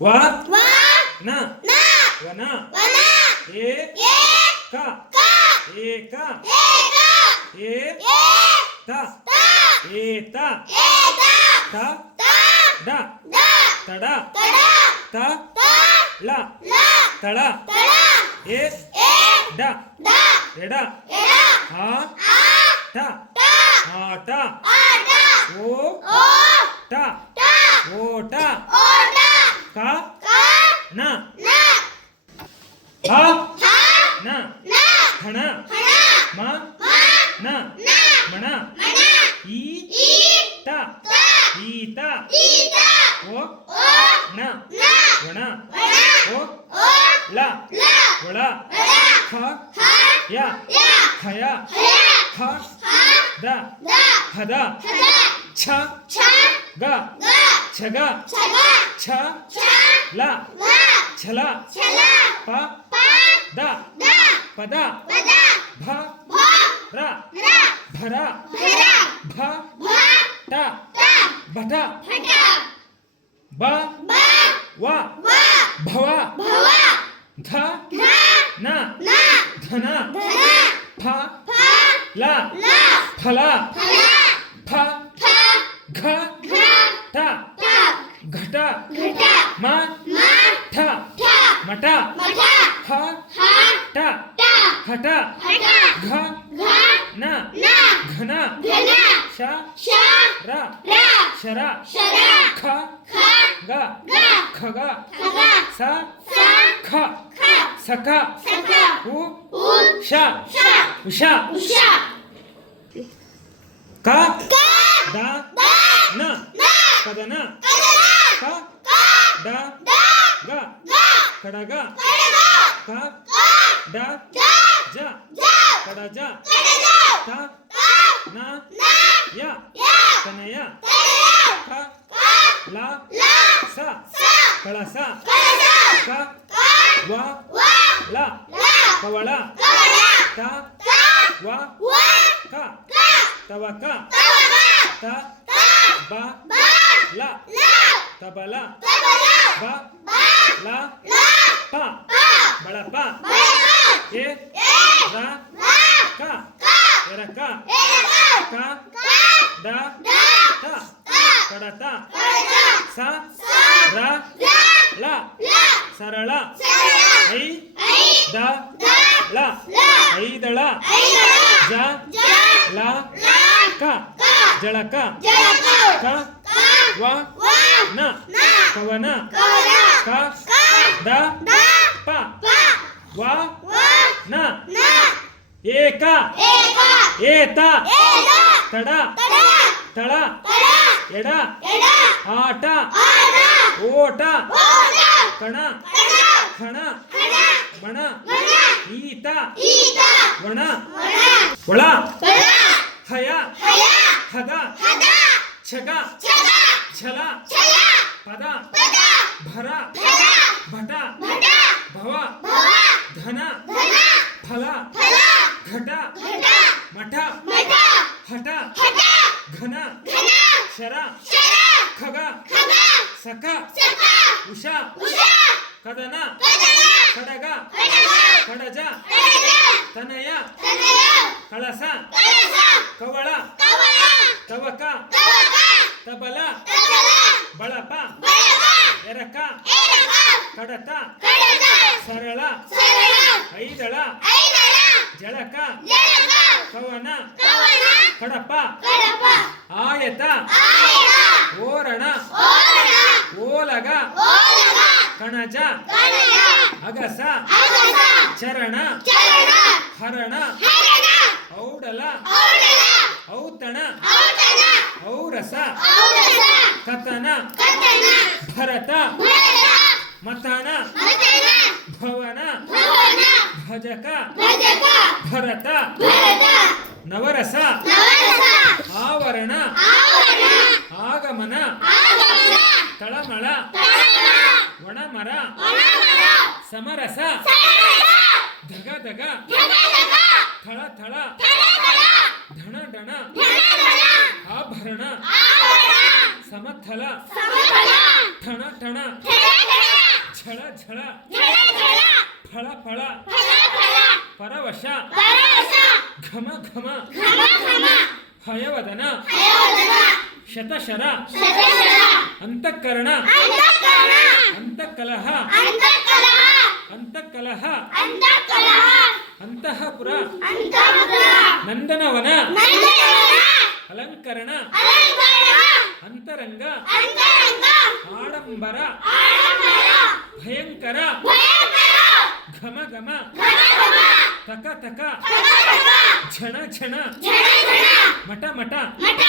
ವ ವ ನ ನ ವನ ವನ ಏ ಏ ಕ ಕ ಏಕ ಏಕ ಏ ಏ ತ ತ ಏತ ಏತ ತ ತ ಡ ದ ತಡ ತಡ ತ ತ ಲ ಲ ತಳ ತಳ ಏ ಏ ಡ ಡ ಎಡ ಎಡ ಆ ಆ ಟ ಟ ಆಟ ಆಟ ಓ ಓ ಟ ಟ ಓಟ ಓಟ ಕ ಕ ನ ನ ಹ ಹ ನ ನ ಹಣ ಹಣ ಮ ಮ ನ ನ ಮಣ ಮಣ ಈ ಈ ತ ತ ಈತ ಈತ ಓ ಓ ನ ನ ಒಣ ವಣ ಓ ಓ ಲ ಲ ಒಳ ವಳ ಹ ಹ ಯ ಯ ಹಯ ಹಯ ಹ ಹ ದ ದ ಹದ ಹದ ಛ ಛ ಗ ಗ ಛಗ ಛಗ ಛ ಛ ಲ ಲ ಛಲ ಛಲ ಪ ಪ ದ ದ ಪದ ಪದ ಭ ಭ ರ ರ ಭರ ಭರ ಭ ಭ ಟ ಟ ಭಟ ಭಟ ಬ ಬ ವ ವ ಭವ ಭವ ಧ ಧ ನ ನ ಧನ ಧನ ಫ ಫ ಲ ಲ ಫಲ ಫಲ ಫ ಫ ಘ ಘ ಟ ಟ ಘಟ ಘಟ ಮ ಮ ಠ ಠ ಮಠ ಮಠ ಹ ಹ ಟ ಟ ಹಠ ಹಠ ಘ ಘ ನ ನ ಘನ ಘನ ಶ ಶ ರ ರ ಶರ ಶರ ಖ ಖ ಗ ಗ ಖಗ ಖಗ ಸ ಸ ಖ ಖ ಸಖ ಸಖ ಉ ಉ ಶ ಶ ಉಷ ಉಷ ಕ ಕ ದ ದ ನ ನ ಕದನ ಕದನ ಕ ಕ ಡ ದ ಗ ಗ ಕಡಗ ಕಡಗ ಕ ಕ ಡ ಡ ಜ ಜ ಕಡಜ ಕಡಗ ತ ತ ನ ನ ಯ ಯ ತನಯ ತನಯ ಕ ಕ ಲ ಲ ಸ ಸ ಕಳಸ ಕಳಸ ಕ ಕ ವ ವ ಲ ಲ ಕವಳ ಕವಳ ತ ತ ವ ವ ಕ ಕ ತವಕ ತವಕ ತ ತ ಬ ಬ ಲ ಲ ತಬಲ ತಬಲ ಬ ಬ ಲ ಲ ಪ ಪ ಬಳಪ ಬಳಪ ಎ ಎ ರ ರ ಕ ಕ ಎರಕ ಎರಕ ಕ ಕ ದ ಡ ತ ತ ಕಡತ ಕಡತ ಸ ಸ ರ ರ ಲ ಲ ಸರಳ ಸರಳ ಐ ಐ ದ ದ ಲ ಲ ಐದಳ ಐದಳ ಜ ಜ ಲ ಲ ಕ ಕ ಜಳಕ ಜಳಕ ಕ ಕ ವ ವ ನ ನ ಕವನ ಕವನ ಕ ಕ ದ ದ ಪ ಪ ವ ವ ನ ನ ಏಕ ಏಕ ಏತ ಏಕ ತಡ ತಡ ತಳ ತಡ ಎಡ ಎಡ ಆಟ ಆಟ ಓಟ ಓಟ ಕಣ ಕಣ ಹಣ ಹಣ ಮಣ ಮಣ ಈತ ಈತ ಒಣ ಒಣ ಒಳ ಒಳ ಹಯ ಹಯ ಹದ ಹದ ಛಗ ಛಗ ಛಲ ಛಲ ಪದ ಪದ ಭರ ಭರ ಭಟ ಭಟ ಭವ ಭವ ಧನ ಧನ ಫಲ ಫಲ ಘಟ ಘಟ ಮಠ ಮಠ ಹಠ ಹಠ ಘನ ಘನ ಶರ ಶರ ಖಗ ಖಗ ಸಖ ಸಖ ಉಷ ಉಷ ಕದನ ಕದನ ಕಡಗ ಕಡಗ ಕಡಜ ಕಡಗ ತನಯ ತನಯ ಕಳಸ ಕಳಸ ಕವಳ ಕವಳ ತವಕ ತವಕ ತಬಲ ತಬಲ ಬಳಪ ಬಳಪ ಎರಕ ಎರಕ ಕಡತ ಕಡತ ಸರಳ ಸರಳ ಐದಳ ಐದಳ ಜಳಕ ಜಳಕ ಕವನ ಕವನ ಕಡಪ ಕಡಪ ಆಯತ ಆಯತ ಓರಣ ಓರಣ ಓಲಗ ಓಲಗ ಕಣಜ ಕಣಜ ಅಗಸ ಅಗಸ ಚರಣ ಚರಣ ಹರಣ ಹರಣ ಔಡಲ ಔಡಲ ಔತಣ ಔತಣ ಔರಸ ಔರಸ ಕತನ ಕತನ ಭರತ ಭರತ ಮತನ ಮತನ ಭವನ ಭವನ ಭಜಕ ಭಜಕ ಭರತ ಭರತ ನವರಸ ನವರಸ ಆವರಣ ಆವರಣ ಆಗಮನ ಆಗಮನ ತಳಮಳ ತಳಮಳ ಒಣಮರ ಒಣಮರ ಸಮರಸ ಸಮರಸ ಧಗ ಧಗ ಧಗಧಗ ಥಳ ಥಳ ಥಳಥಳ ಧಣ ಢಣ ಢಣಢಣ ಆಭರಣ ಆವರಣ ಸಮಥಲ ಸಮತಲ ಠಣ ಠಣ ಠಣಠಣ ಝಳ ಝಳ ಝಳ ಝಳ ಫಳ ಫಳ ಫಲ ಫಲ ಪರವಶ ಪರವಶ ಘಮ ಘಮ ಘಮ ಘಮ ಹಯವದನ ಹಯವದನ ಶತಶರ ಶತಶರ ಅಂತಃಕರಣ ಅಂತಃಕರಣ ಅಂತಃಕಲಹ ಅಂತಃಕಲಹ ಅಂತಃಕಲಹ ಅಂತಃಕಲಹ ಅಂತಃಪುರ ಅಂತಃಪುರ ನಂದನವನ ನಂದನವನ ಅಲಂಕರಣ ಅಲಂಕರಣ ಅಂತರಂಗ ಅಂತರಂಗ ಆಡಂಬರ ಆಡಂಬರ ಭಯಂಕರ ಭಯಂಕರ ಘಮ ಘಮ ಘಮ ಘಮ ತಕ ತಕ ತಕ ತಕ ಝಣ ಝಣ ಝಣ ಝಣ ಮಟ ಮಟ ಮಟ